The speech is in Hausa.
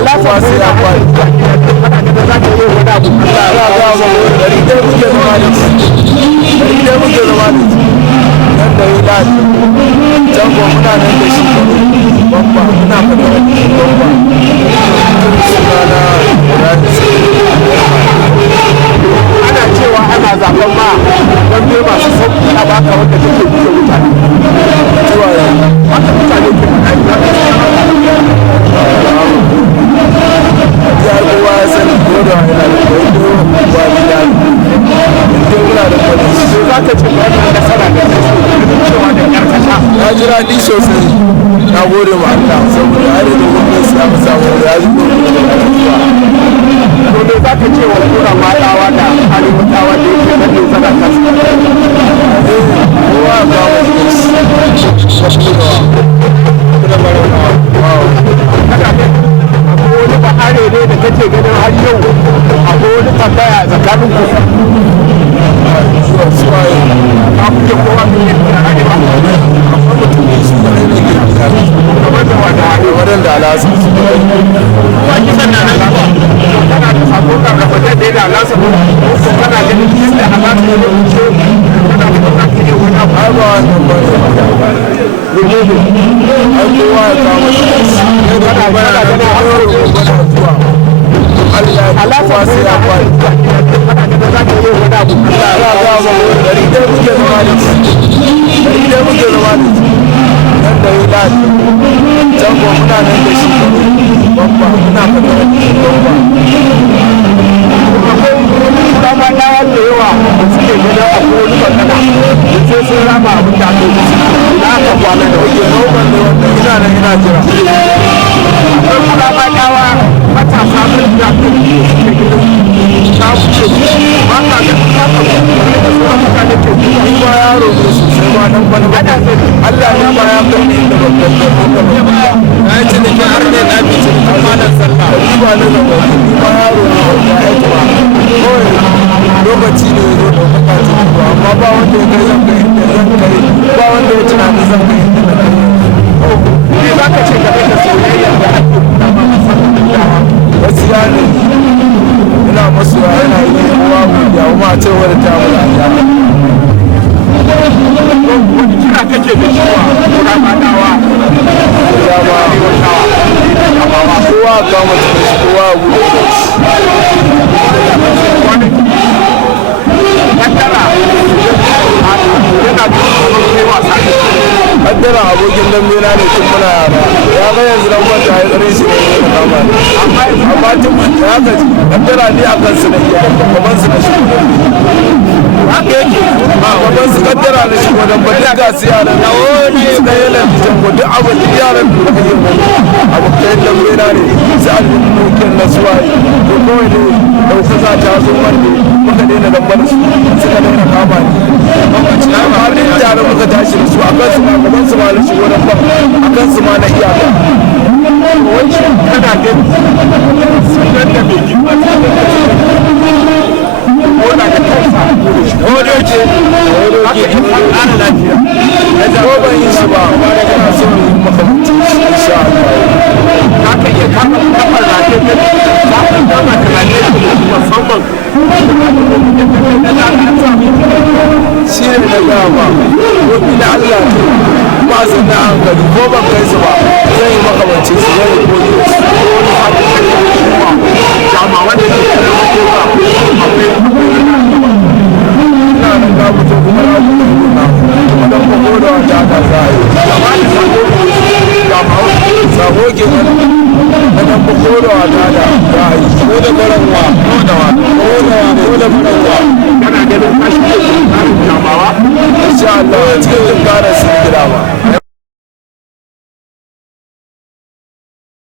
kuma sai ya kwari Allah ya ga mu dari dai muke zama da shi dari dai muke zama da shi nan da yi ladi can ko muna nan da shi babba muna fada babba suna na ana cewa ana zaben ma don ne masu sauki a baka wanda take buge mutane cewa haka mutane ke ya kowa ya sani ko da yana da kwai ko ba gida inda muna da kwai so za ka ce ba yana nasara da cewa da karkasha na ji daɗi sosai na gode ma Allah saboda har da gwamnati su samu samu ya yi to ne za ka ce wa kura matawa da arewatawa da yake nan ne zana kasu kowa ga wani wani bahare ne da kake ganin har yau akwai wani tambaya tsakanin ku a kuke kowa ne ke da arewa akwai mutum ne su kwanai ne ke da kamar da wata arewa wadanda alasa su ba ki sanna na gaba kana da sako kan rabatar da ya da alasa ko kana ganin kin da alasa ne wuce kana da kuma kike wani abu ba wannan ba ne ai kowa ya kama shi kana ba da gana alasa sai ya kwari Allah ya ga mu dari dai muke zama da shi dari dai muke zama da shi nan da yi ladi can ko muna nan da shi babba muna fada babba kuma na wanda yawa da suke gida a kowane magana da ce sun rama abin da aka yi na aka kwana da wajen roban da wanda ina nan ina jira akwai kuma matawa matasa mun da aka yi suke gida ta wuce ba ka ga ta ka da suna mutane ke kuma yaro ne sosai ba dan bana ana sai Allah ya ba ya kai ni da babban da na ce da ke har ne na bi ce amma da sallah ni ba da ni ba yaro ne ya yi ba lokaci ne zo da kuka ce amma ba wanda ya kai zan kai inda zan kai ba wanda ya tunani zan kai inda na kai ne za ka ce game da soyayya da ake nuna ma musamman da yawa gaskiya ne ina masu yana yi kowa godiya kuma a cewa da ta wula ya wani kira kake da shi wa kura madawa kowa ga mutum shi kowa gudu kaddara abokin dambe na ne tun muna yara ya ga yanzu dan kwanta ya tsare shi ne da kama amma tun ya ga kaddara ne a kansu na iya gaban su na shi haka yake gaban su kaddara na shi wadan ba duk ga su yaran na wani suka yi lantijan ko duk abin da yaran da ka yi abokan dambe na ne sai albukin na suwa to kawai ne ɗaukaka ta zo wanda muka daina dambe da su suka daina kama ne har da yaran muka tashi da su a kansu ma gaban su ma na shigo nan ba a kansu ma na iyaka wani kana gani sunan da mai kima ko na da kansa ko da ce haka in an ƙara lafiya ko ban yi shi ba amma da kana so yi makamanci insha Allah ka ka iya kama kafar lafiya da za ka kama da lafiya musamman shi ne na gama ko ina Allah ba su na hankali ko ban kai su ba zai yi makamanci su zai yi koyi ko wani haɗin kai da kuma jama wanda ke da makoka akwai ina nan ga mutum kuma na kuma nuna kuma dan ba ko da wata ta za a yi jama da sabo ke nan na dan ba ko da wata da za a yi ko da baranwa ko da baranwa